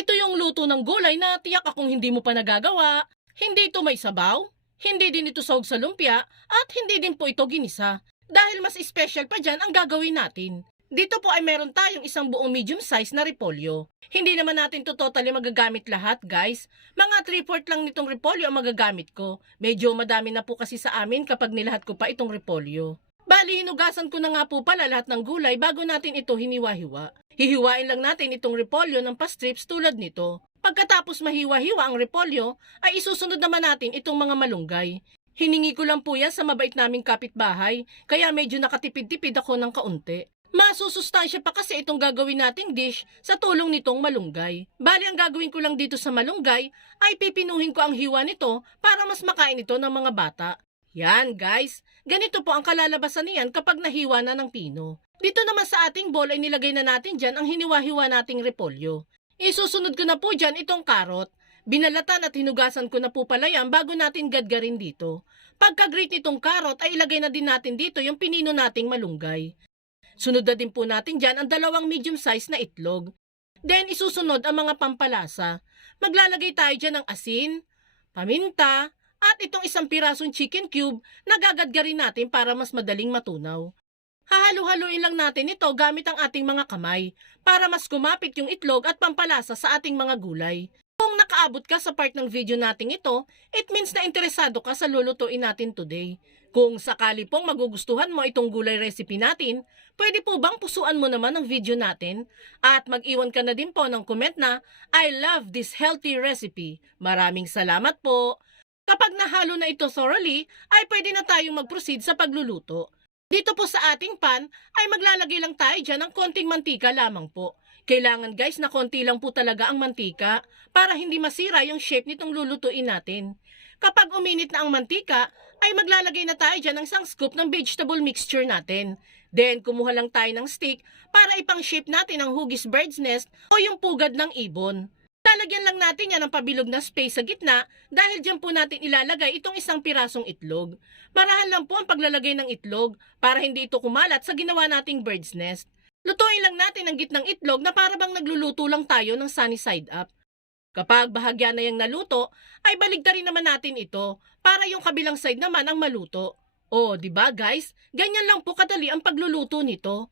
Ito yung luto ng gulay na tiyak akong hindi mo pa nagagawa. Hindi ito may sabaw, hindi din ito sahog sa lumpia, at hindi din po ito ginisa. Dahil mas special pa dyan ang gagawin natin. Dito po ay meron tayong isang buong medium size na repolyo. Hindi naman natin to totally magagamit lahat guys. Mga 3-4 lang nitong repolyo ang magagamit ko. Medyo madami na po kasi sa amin kapag nilahat ko pa itong repolyo. Bali, hinugasan ko na nga po pala lahat ng gulay bago natin ito hiniwa-hiwa. Hihiwain lang natin itong repolyo ng pastrips tulad nito. Pagkatapos mahiwa-hiwa ang repolyo, ay isusunod naman natin itong mga malunggay. Hiningi ko lang po yan sa mabait naming kapitbahay, kaya medyo nakatipid-tipid ako ng kaunti. Masusustansya pa kasi itong gagawin nating dish sa tulong nitong malunggay. Bali ang gagawin ko lang dito sa malunggay ay pipinuhin ko ang hiwa nito para mas makain ito ng mga bata. Yan guys, ganito po ang kalalabasan niyan kapag nahiwa na ng pino. Dito naman sa ating bowl ay nilagay na natin dyan ang hiniwa-hiwa nating repolyo. Isusunod ko na po dyan itong karot. Binalatan at hinugasan ko na po pala yan bago natin gadgarin dito. Pagka-grate nitong karot ay ilagay na din natin dito yung pinino nating malunggay. Sunod na din po natin dyan ang dalawang medium size na itlog. Then isusunod ang mga pampalasa. Maglalagay tayo dyan ng asin, paminta, at itong isang pirasong chicken cube na gagadgarin natin para mas madaling matunaw. Hahalo-haluin lang natin ito gamit ang ating mga kamay para mas kumapit yung itlog at pampalasa sa ating mga gulay. Kung nakaabot ka sa part ng video nating ito, it means na interesado ka sa lulutuin natin today. Kung sakali pong magugustuhan mo itong gulay recipe natin, pwede po bang pusuan mo naman ang video natin? At mag-iwan ka na din po ng comment na, I love this healthy recipe. Maraming salamat po. Kapag nahalo na ito thoroughly, ay pwede na tayong mag-proceed sa pagluluto. Dito po sa ating pan ay maglalagay lang tayo dyan ng konting mantika lamang po. Kailangan guys na konti lang po talaga ang mantika para hindi masira yung shape nitong lulutuin natin. Kapag uminit na ang mantika, ay maglalagay na tayo dyan ng isang scoop ng vegetable mixture natin. Then, kumuha lang tayo ng stick para ipang shape natin ang hugis bird's nest o yung pugad ng ibon. Lalagyan lang natin yan ng pabilog na space sa gitna dahil dyan po natin ilalagay itong isang pirasong itlog. Marahan lang po ang paglalagay ng itlog para hindi ito kumalat sa ginawa nating bird's nest. Lutuin lang natin ang gitnang itlog na para bang nagluluto lang tayo ng sunny side up. Kapag bahagya na yung naluto, ay baligtarin naman natin ito para yung kabilang side naman ang maluto. O, di ba guys? Ganyan lang po kadali ang pagluluto nito.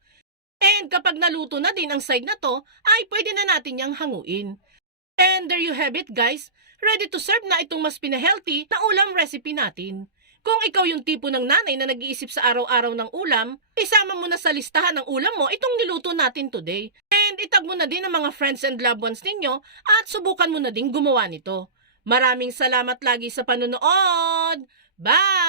And kapag naluto na din ang side na to, ay pwede na natin yang hanguin. And there you have it guys. Ready to serve na itong mas pinahealthy na ulam recipe natin. Kung ikaw yung tipo ng nanay na nag-iisip sa araw-araw ng ulam, isama mo na sa listahan ng ulam mo itong niluto natin today. And itag mo na din ang mga friends and loved ones ninyo at subukan mo na din gumawa nito. Maraming salamat lagi sa panonood! Bye!